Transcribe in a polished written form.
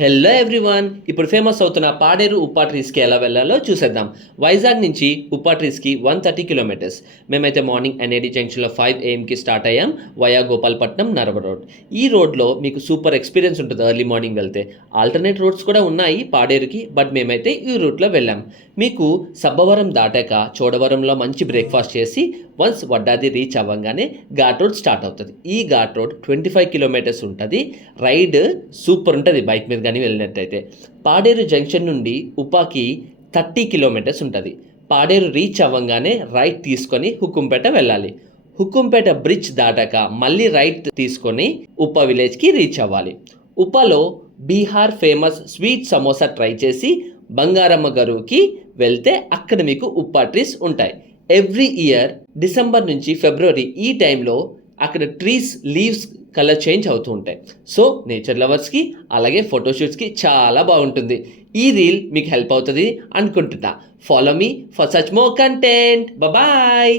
Hello everyone, ఇప్పుడు famous అవుతున్న పాడేరు ఉప్పా ట్రీస్కి ఎలా వెళ్ళాలో చూసేద్దాం. వైజాగ్ నుంచి ఉప్పా ట్రీస్కి 130 కిలోమీటర్స్. మేమైతే మార్నింగ్ ఎన్ఏడి జంక్షన్లో 5 AM స్టార్ట్ అయ్యాం వయా గోపాలపట్నం నర్వ రోడ్. ఈ రోడ్లో మీకు సూపర్ ఎక్స్పీరియన్స్ ఉంటుంది ఎర్లీ మార్నింగ్ వెళ్తే. ఆల్టర్నేట్ రోడ్స్ కూడా ఉన్నాయి పాడేరుకి, బట్ మేమైతే ఈ రూట్లో వెళ్ళాం. మీకు సబ్బవరం దాటాక చోడవరంలో మంచి బ్రేక్ఫాస్ట్ చేసి వన్స్ వడ్డాది రీచ్ అవ్వగానే ఘాట్ రోడ్ స్టార్ట్ అవుతుంది. ఈ ఘాట్ రోడ్ 25 కిలోమీటర్స్ ఉంటుంది. రైడ్ సూపర్ ఉంటుంది బైక్ మీద కానీ వెళ్ళినట్టయితే. పాడేరు జంక్షన్ నుండి ఉపాకి 30 కిలోమీటర్స్ ఉంటుంది. పాడేరు రీచ్ అవ్వగానే రైట్ తీసుకొని హుకుంపేట వెళ్ళాలి. హుకుంపేట బ్రిడ్జ్ దాటాక మళ్ళీ రైట్ తీసుకొని ఉప్పా విలేజ్కి రీచ్ అవ్వాలి. ఉప్పాలో Bihar famous sweet samosa try చేసి బంగారమ్మ గరువుకి వెళ్తే అక్కడ మీకు ఉప్పా ట్రీస్ ఉంటాయి. ఎవ్రీ ఇయర్ డిసెంబర్ నుంచి ఫిబ్రవరి ఈ టైంలో అక్కడ ట్రీస్ లీవ్స్ కలర్ చేంజ్ అవుతూ ఉంటాయి. సో నేచర్ లవర్స్కి అలాగే ఫోటోషూట్స్కి చాలా బాగుంటుంది. ఈ రీల్ మీకు హెల్ప్ అవుతుంది అనుకుంటున్నా. Follow me for such more content. Bye.